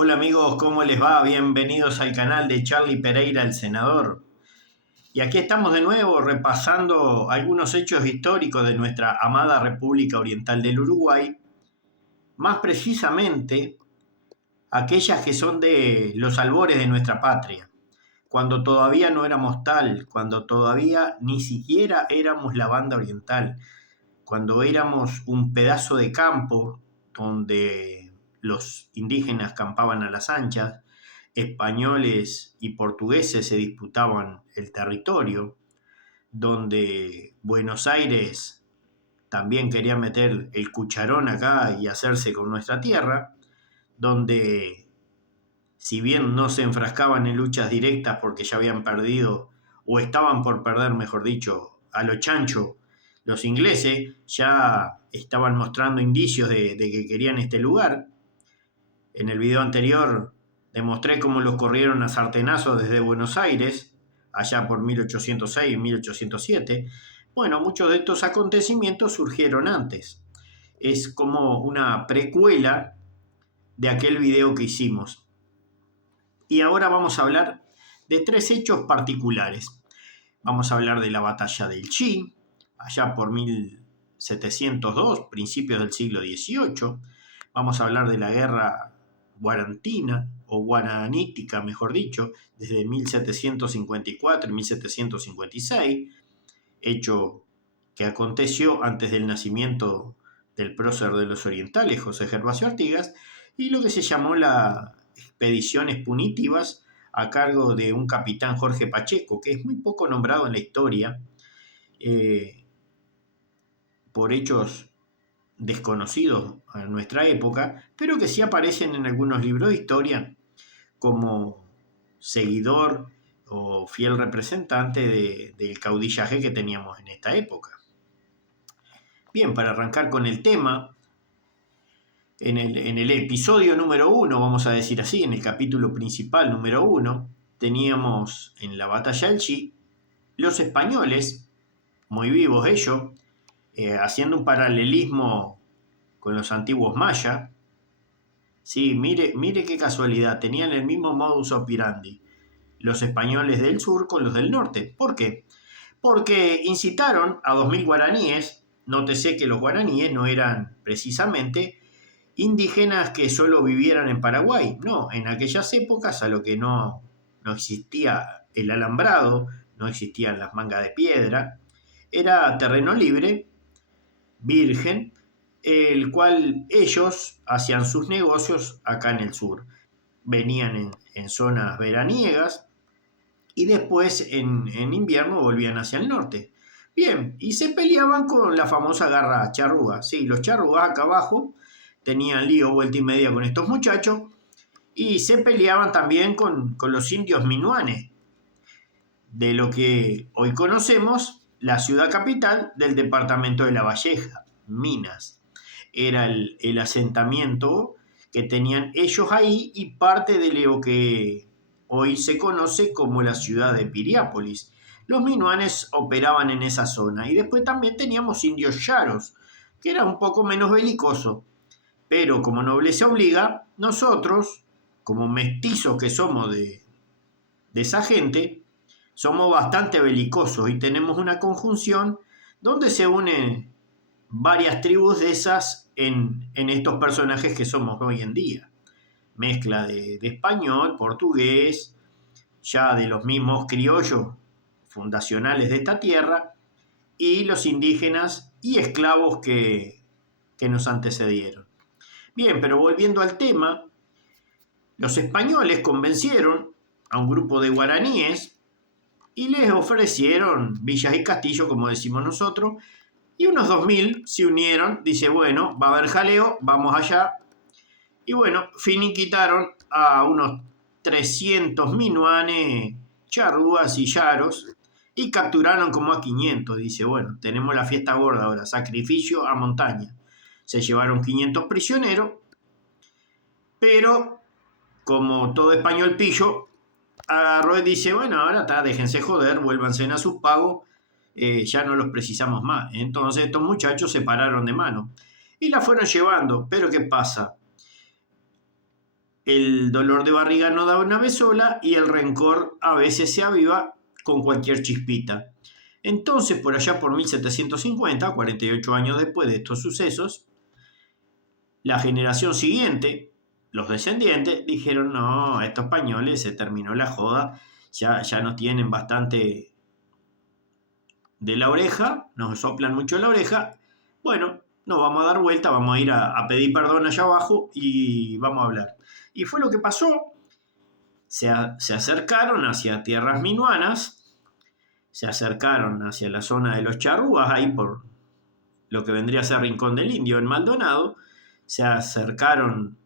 Hola amigos, ¿cómo les va? Bienvenidos al canal de Charlie Pereira, el senador. Y aquí estamos de nuevo repasando algunos hechos históricos de nuestra amada República Oriental del Uruguay, más precisamente aquellas que son de los albores de nuestra patria, cuando todavía no éramos tal, cuando todavía ni siquiera éramos la banda oriental, cuando éramos un pedazo de campo donde los indígenas campaban a las anchas, españoles y portugueses se disputaban el territorio, donde Buenos Aires también quería meter el cucharón acá y hacerse con nuestra tierra, donde si bien no se enfrascaban en luchas directas porque ya habían perdido, o estaban por perder, mejor dicho, a lo chancho, los ingleses ya estaban mostrando indicios de que querían este lugar. En el video anterior demostré cómo los corrieron a sartenazos desde Buenos Aires, allá por 1806 y 1807. Bueno, muchos de estos acontecimientos surgieron antes. Es como una precuela de aquel video que hicimos. Y ahora vamos a hablar de tres hechos particulares. Vamos a hablar de la batalla del Chi, allá por 1702, principios del siglo XVIII. Vamos a hablar de la guerra guarantina o guaranítica, mejor dicho, desde 1754 y 1756, hecho que aconteció antes del nacimiento del prócer de los orientales, José Gervasio Artigas, y lo que se llamó las expediciones punitivas a cargo de un capitán Jorge Pacheco, que es muy poco nombrado en la historia, por hechos desconocidos a nuestra época, pero que sí aparecen en algunos libros de historia como seguidor o fiel representante del caudillaje que teníamos en esta época. Bien, para arrancar con el tema, en el episodio número 1, vamos a decir así, en el capítulo principal número 1, teníamos en la batalla del Chi los españoles, muy vivos ellos, haciendo un paralelismo con los antiguos mayas. Sí, mire qué casualidad, tenían el mismo modus operandi los españoles del sur con los del norte. ¿Por qué? Porque incitaron a 2000 guaraníes. Nótese que los guaraníes no eran precisamente indígenas que solo vivieran en Paraguay. No, en aquellas épocas a lo que no existía el alambrado, no existían las mangas de piedra, era terreno libre, virgen, el cual ellos hacían sus negocios acá en el sur. Venían en zonas veraniegas y después en invierno volvían hacia el norte. Bien, y se peleaban con la famosa garra charrúa. Sí, los charrúas acá abajo tenían lío, vuelta y media con estos muchachos, y se peleaban también con los indios minuanes, de lo que hoy conocemos la ciudad capital del departamento de La Valleja, Minas. Era el asentamiento que tenían ellos ahí y parte de lo que hoy se conoce como la ciudad de Piriápolis. Los minuanes operaban en esa zona y después también teníamos indios yaros, que era un poco menos belicoso. Pero como nobleza obliga, nosotros, como mestizos que somos de esa gente, somos bastante belicosos y tenemos una conjunción donde se unen varias tribus de esas en estos personajes que somos hoy en día. Mezcla de español, portugués, ya de los mismos criollos fundacionales de esta tierra y los indígenas y esclavos que nos antecedieron. Bien, pero volviendo al tema, los españoles convencieron a un grupo de guaraníes y les ofrecieron villas y castillos, como decimos nosotros, y unos 2000 se unieron, dice, bueno, va a haber jaleo, vamos allá. Y bueno, finiquitaron a unos 300 minuanes, charrúas y yaros, y capturaron como a 500. Dice, bueno, tenemos la fiesta gorda ahora, sacrificio a montaña. Se llevaron 500 prisioneros, pero como todo español pillo, agarró y dice, bueno, ahora está, déjense joder, vuélvanse a sus pagos, ya no los precisamos más. Entonces estos muchachos se pararon de mano y la fueron llevando. Pero ¿qué pasa? el dolor de barriga no da una vez sola y el rencor a veces se aviva con cualquier chispita. Entonces, por allá por 1750, 48 años después de estos sucesos, la generación siguiente, los descendientes, dijeron, no, estos españoles se terminó la joda, ya nos tienen bastante de la oreja, nos soplan mucho la oreja, bueno, nos vamos a dar vuelta, vamos a ir a pedir perdón allá abajo y vamos a hablar. Y fue lo que pasó, se acercaron hacia tierras minuanas, se acercaron hacia la zona de los charrúas, ahí por lo que vendría a ser Rincón del Indio en Maldonado, se acercaron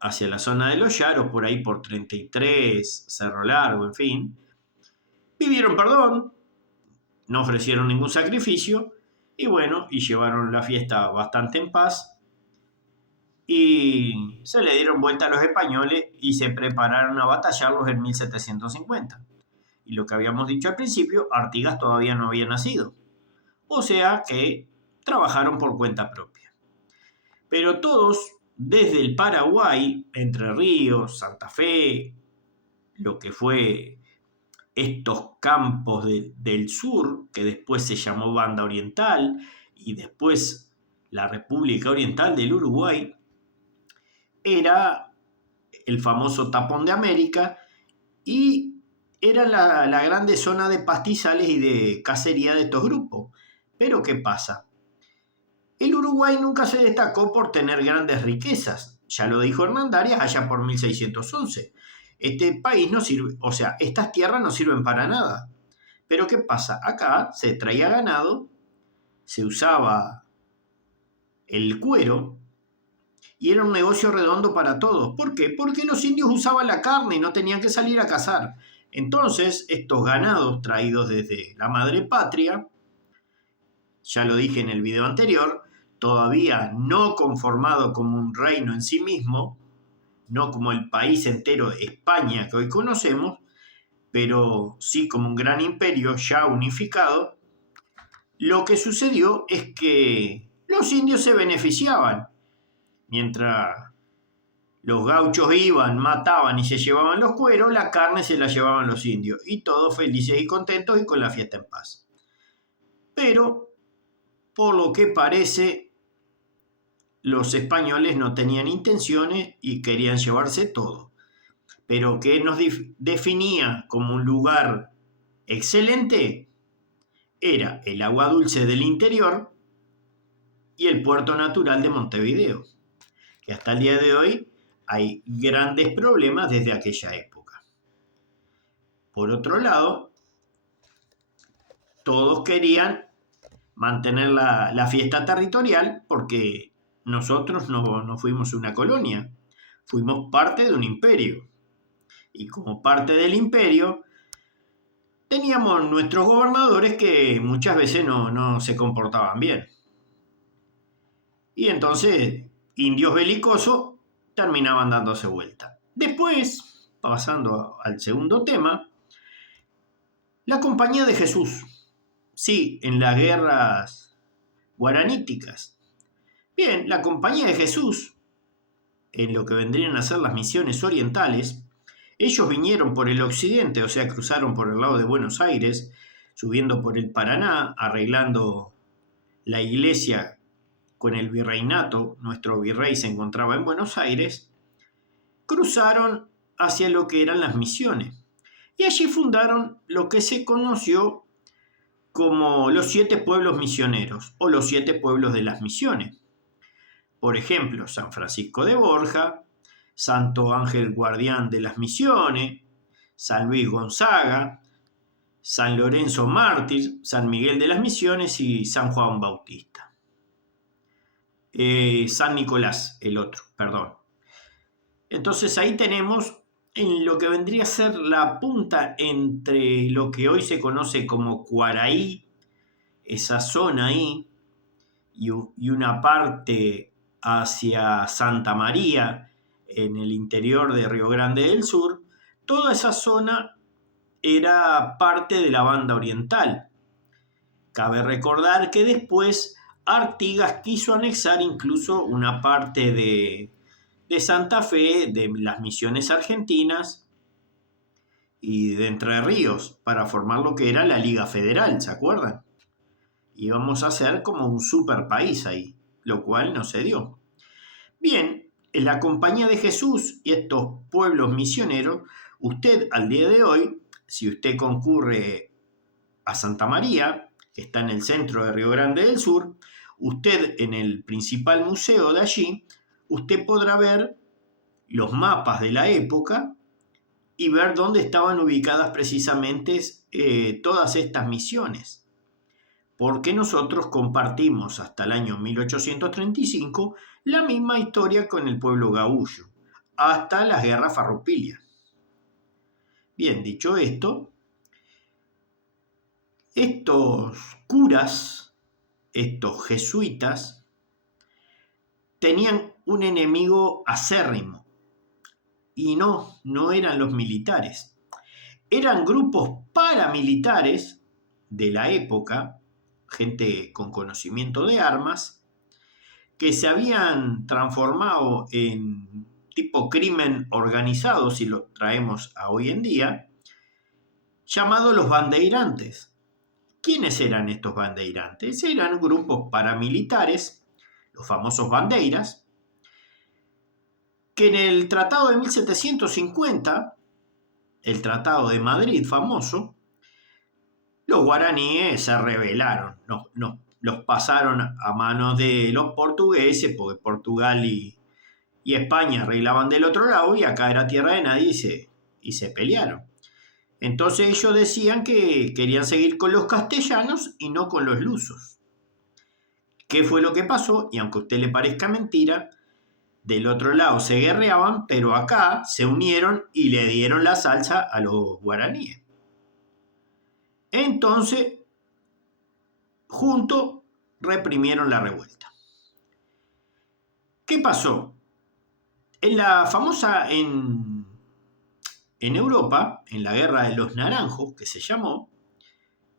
hacia la zona de los Yaros, por ahí por 33, Cerro Largo, en fin. Pidieron perdón, no ofrecieron ningún sacrificio y bueno, y llevaron la fiesta bastante en paz y se le dieron vuelta a los españoles y se prepararon a batallarlos en 1750. Y lo que habíamos dicho al principio, Artigas todavía no había nacido. O sea que trabajaron por cuenta propia. Pero todos, desde el Paraguay, Entre Ríos, Santa Fe, lo que fue estos campos del sur, que después se llamó Banda Oriental, y después la República Oriental del Uruguay, era el famoso Tapón de América y era la grande zona de pastizales y de cacería de estos grupos. Pero ¿qué pasa? El Uruguay nunca se destacó por tener grandes riquezas. Ya lo dijo Hernandarias allá por 1611. Este país no sirve, o sea, estas tierras no sirven para nada. Pero ¿qué pasa? Acá se traía ganado, se usaba el cuero y era un negocio redondo para todos. ¿Por qué? Porque los indios usaban la carne y no tenían que salir a cazar. Entonces, estos ganados traídos desde la madre patria, ya lo dije en el video anterior, todavía no conformado como un reino en sí mismo, no como el país entero de España que hoy conocemos, pero sí como un gran imperio ya unificado, lo que sucedió es que los indios se beneficiaban. Mientras los gauchos iban, mataban y se llevaban los cueros, la carne se la llevaban los indios, y todos felices y contentos y con la fiesta en paz. Pero, por lo que parece, los españoles no tenían intenciones y querían llevarse todo. Pero ¿qué nos definía como un lugar excelente? Era el agua dulce del interior y el puerto natural de Montevideo, que hasta el día de hoy hay grandes problemas desde aquella época. Por otro lado, todos querían mantener la fiesta territorial porque nosotros no fuimos una colonia, fuimos parte de un imperio. Y como parte del imperio, teníamos nuestros gobernadores que muchas veces no se comportaban bien. Y entonces, indios belicosos terminaban dándose vuelta. Después, pasando al segundo tema, la Compañía de Jesús. Sí, en las guerras guaraníticas. Bien, la Compañía de Jesús, en lo que vendrían a ser las misiones orientales, ellos vinieron por el occidente, o sea, cruzaron por el lado de Buenos Aires, subiendo por el Paraná, arreglando la iglesia con el virreinato, nuestro virrey se encontraba en Buenos Aires, cruzaron hacia lo que eran las misiones. Y allí fundaron lo que se conoció como los 7 pueblos misioneros o los 7 pueblos de las misiones. Por ejemplo, San Francisco de Borja, Santo Ángel Guardián de las Misiones, San Luis Gonzaga, San Lorenzo Mártir, San Miguel de las Misiones y San Juan Bautista. San Nicolás, el otro, perdón. Entonces ahí tenemos en lo que vendría a ser la punta entre lo que hoy se conoce como Cuaraí, esa zona ahí, y una parte hacia Santa María, en el interior de Río Grande del Sur. Toda esa zona era parte de la Banda Oriental. Cabe recordar que después Artigas quiso anexar incluso una parte de Santa Fe, de las Misiones Argentinas y de Entre Ríos para formar lo que era la Liga Federal, ¿se acuerdan? Íbamos a ser como un super país ahí, lo cual no se dio. Bien, en la Compañía de Jesús y estos pueblos misioneros, usted al día de hoy, si usted concurre a Santa María, que está en el centro de Río Grande del Sur, usted en el principal museo de allí, usted podrá ver los mapas de la época y ver dónde estaban ubicadas precisamente todas estas misiones. Porque nosotros compartimos hasta el año 1835 la misma historia con el pueblo gaullo, hasta las guerras farroupilhas. Bien, dicho esto, estos curas, estos jesuitas, tenían un enemigo acérrimo, y no eran los militares. Eran grupos paramilitares de la época, gente con conocimiento de armas, que se habían transformado en tipo crimen organizado, si lo traemos a hoy en día, llamados los bandeirantes. ¿Quiénes eran estos bandeirantes? Eran grupos paramilitares, los famosos bandeiras, que en el Tratado de 1750, el Tratado de Madrid famoso, los guaraníes se rebelaron, los pasaron a manos de los portugueses, porque Portugal y España arreglaban del otro lado y acá era tierra de nadie y se pelearon. Entonces ellos decían que querían seguir con los castellanos y no con los lusos. ¿Qué fue lo que pasó? Y aunque a usted le parezca mentira, del otro lado se guerreaban, pero acá se unieron y le dieron la salsa a los guaraníes. Entonces, juntos reprimieron la revuelta. ¿Qué pasó? En la famosa, en Europa, en la Guerra de los Naranjos, que se llamó,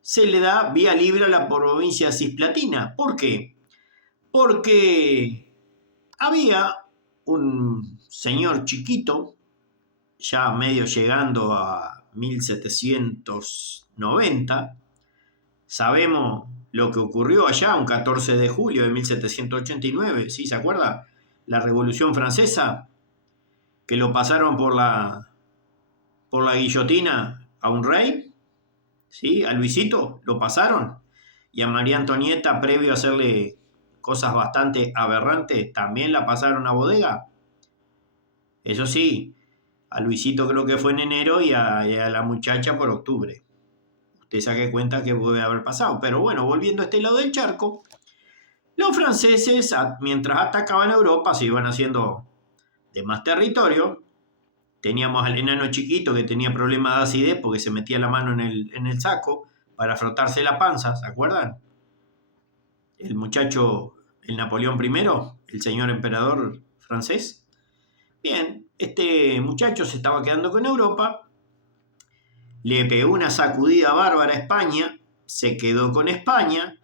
se le da vía libre a la provincia cisplatina. ¿Por qué? Porque había un señor chiquito, ya medio llegando a 1790, sabemos lo que ocurrió allá un 14 de julio de 1789, ¿sí? ¿Se acuerda? La Revolución Francesa, que lo pasaron por la guillotina a un rey, ¿sí? A Luisito lo pasaron, y a María Antonieta, previo a hacerle cosas bastante aberrantes, también la pasaron a bodega. Eso sí, a Luisito creo que fue en enero y a la muchacha por octubre. Usted saque cuenta que puede haber pasado. Pero bueno, volviendo a este lado del charco, los franceses, mientras atacaban a Europa, se iban haciendo de más territorio. Teníamos al enano chiquito que tenía problemas de acidez porque se metía la mano en el saco para frotarse la panza, ¿se acuerdan? El muchacho, el Napoleón I, el señor emperador francés. Bien, este muchacho se estaba quedando con Europa, le pegó una sacudida bárbara a España, se quedó con España,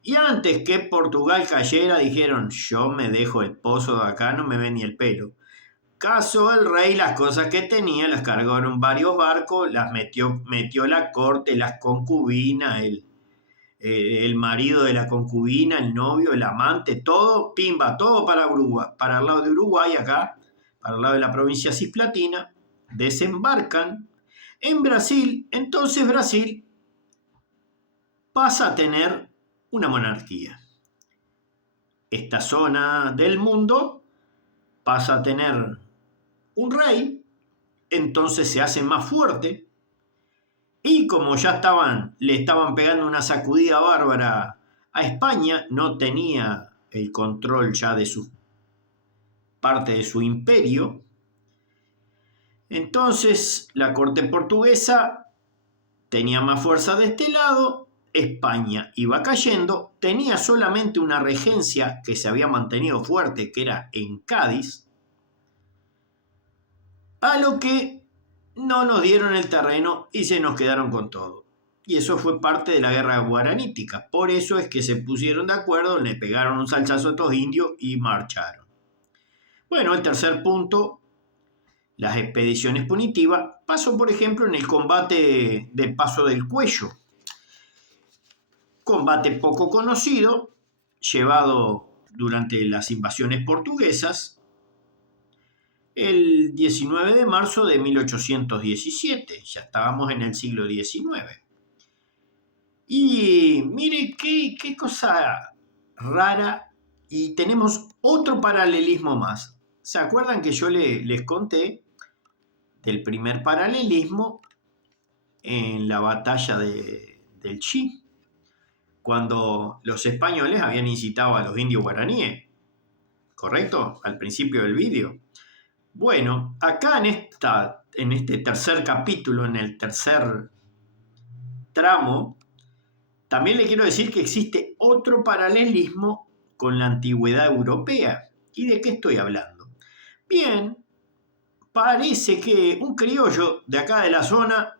y antes que Portugal cayera dijeron, yo me dejo el pozo de acá, no me ve ni el pelo. Casó el rey las cosas que tenía, las cargó en varios barcos, las metió la corte, las concubinas, el marido de la concubina, el novio, el amante, todo, pimba, todo para Uruguay, para el lado de Uruguay acá, para el lado de la provincia cisplatina, desembarcan en Brasil. Entonces Brasil pasa a tener una monarquía. Esta zona del mundo pasa a tener un rey, entonces se hace más fuerte, y como ya le estaban pegando una sacudida bárbara a España, no tenía el control ya de su parte de su imperio. Entonces la corte portuguesa tenía más fuerza de este lado, España iba cayendo, tenía solamente una regencia que se había mantenido fuerte, que era en Cádiz, a lo que no nos dieron el terreno y se nos quedaron con todo. Y eso fue parte de la guerra guaranítica. Por eso es que se pusieron de acuerdo, le pegaron un salsazo a estos indios y marcharon. Bueno, el tercer punto, las expediciones punitivas, pasó por ejemplo en el combate del Paso del Cuello, combate poco conocido, llevado durante las invasiones portuguesas, el 19 de marzo de 1817, ya estábamos en el siglo XIX. Y mire qué cosa rara, y tenemos otro paralelismo más. ¿Se acuerdan que yo les conté del primer paralelismo en la batalla del Chi? Cuando los españoles habían incitado a los indios guaraníes, ¿correcto? Al principio del vídeo. Bueno, acá en este tercer capítulo, en el tercer tramo, también le quiero decir que existe otro paralelismo con la antigüedad europea. ¿Y de qué estoy hablando? Bien, parece que un criollo de acá de la zona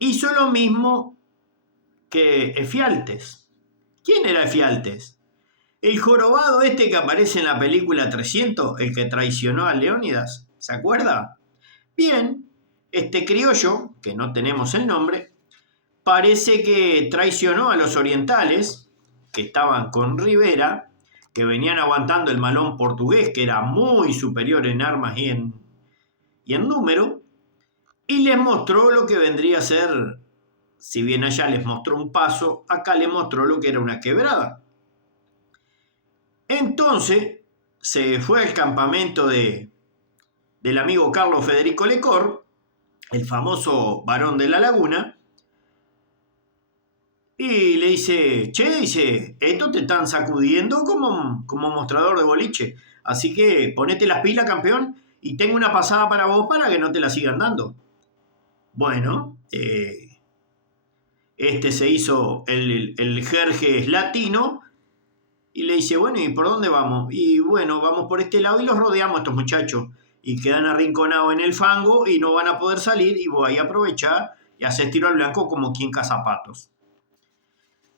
hizo lo mismo que Efialtes. ¿Quién era Efialtes? El jorobado este que aparece en la película 300, el que traicionó a Leónidas. ¿Se acuerda? Bien, este criollo, que no tenemos el nombre, parece que traicionó a los orientales, que estaban con Rivera, que venían aguantando el malón portugués, que era muy superior en armas y en número, y les mostró lo que vendría a ser, si bien allá les mostró un paso, acá les mostró lo que era una quebrada. Entonces se fue al campamento del amigo Carlos Federico Lecor, el famoso varón de la laguna, y le dice, che, dice, esto te están sacudiendo como mostrador de boliche, así que ponete las pilas, campeón, y tengo una pasada para vos para que no te la sigan dando. Bueno, este se hizo el Jerjes latino y le dice, bueno, ¿y por dónde vamos? Y bueno, vamos por este lado y los rodeamos a estos muchachos y quedan arrinconados en el fango y no van a poder salir y vos ahí aprovechás y haces tiro al blanco como quien cazapatos.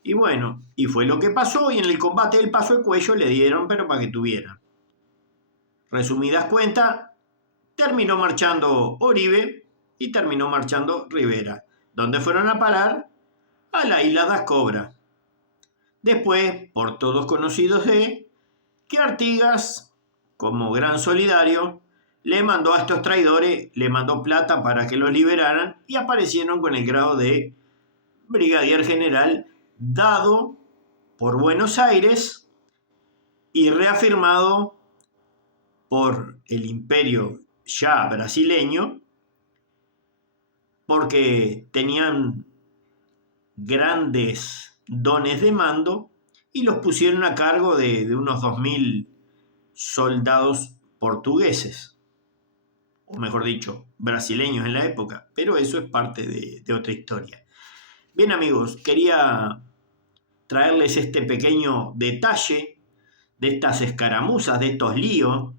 Y bueno, y fue lo que pasó y en el combate del Paso de Cuello le dieron, pero para que tuviera. Resumidas cuentas, terminó marchando Oribe y terminó marchando Rivera. ¿Dónde fueron a parar? A la isla das Cobras. Después, por todos conocidos que Artigas, como gran solidario, le mandó a estos traidores, le mandó plata para que los liberaran y aparecieron con el grado de brigadier general dado por Buenos Aires y reafirmado por el imperio ya brasileño, porque tenían grandes dones de mando y los pusieron a cargo de unos 2000 soldados portugueses, o mejor dicho, brasileños en la época, pero eso es parte de otra historia. Bien amigos, quería traerles este pequeño detalle de estas escaramuzas, de estos líos,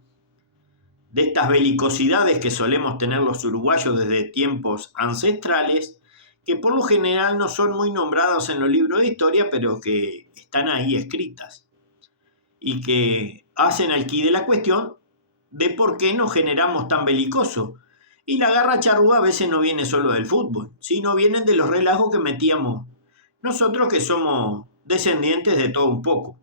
de estas belicosidades que solemos tener los uruguayos desde tiempos ancestrales, que por lo general no son muy nombrados en los libros de historia, pero que están ahí escritas y que hacen al quid de la cuestión de por qué nos generamos tan belicosos. Y la garra charrúa a veces no viene solo del fútbol, sino vienen de los relajos que metíamos nosotros que somos descendientes de todo un poco.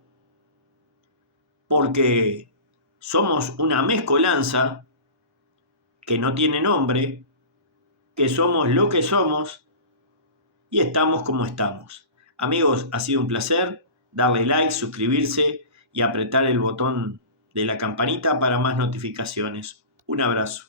Porque somos una mezcolanza que no tiene nombre, que somos lo que somos y estamos como estamos. Amigos, ha sido un placer darle like, suscribirse y apretar el botón de la campanita para más notificaciones. Un abrazo.